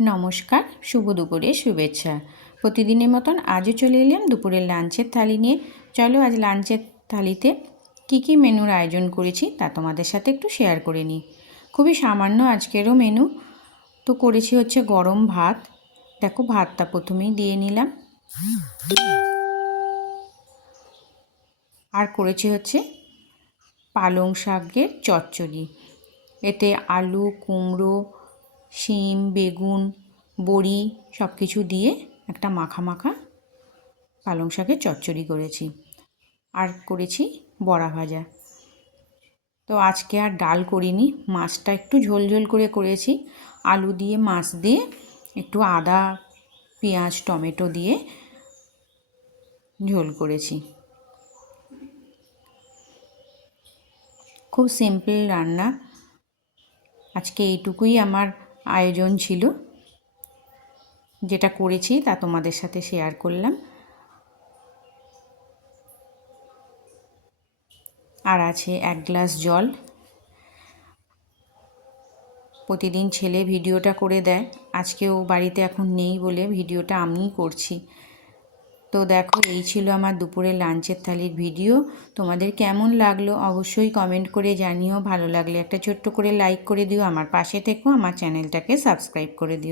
নমস্কার, শুভ দুপুরের শুভেচ্ছা। প্রতিদিনের মতন আজও চলে এলাম দুপুরের লাঞ্চের থালি নিয়ে। চলো আজ লাঞ্চের থালিতে কী মেনুর আয়োজন করেছি তা তোমাদের সাথে একটু শেয়ার করে নিই। খুবই সামান্য আজকেরও মেনু। তো করেছি হচ্ছে গরম ভাত। দেখো ভাতটা প্রথমেই দিয়ে নিলাম। আর করেছি হচ্ছে পালং শাকের চচ্চড়ি। এতে আলু, কুমড়ো, শিম, বেগুন, বড়ি সব কিছু দিয়ে একটা মাখা মাখা পালং শাকের চচ্চড়ি করেছি। আর করেছি বড়া ভাজা। তো আজকে আর ডাল করিনি, মাছটা একটু ঝোল ঝোল করে করেছি। আলু দিয়ে মাছ দিয়ে একটু আদা, পেঁয়াজ, টমেটো দিয়ে ঝোল করেছি। খুব সিম্পল রান্না। আজকে এইটুকুই আমার আয়োজন ছিল, যেটা করেছি তা তোমাদের সাথে শেয়ার করলাম। আর আছে 1 গ্লাস জল। প্রতিদিন ছেলে ভিডিওটা করে দেয়, আজকেও বাড়িতে এখন নেই বলে ভিডিওটা আমিই করছি। তো দেখো, এই ছিল আমার দুপুরে লাঞ্চের থালির ভিডিও। তোমাদের কেমন লাগলো অবশ্যই কমেন্ট করে জানিও। ভালো লাগলে একটা ছোট্ট করে লাইক করে দিও, আমার পাশে থেকো, আমার চ্যানেলটাকে সাবস্ক্রাইব করে দিও।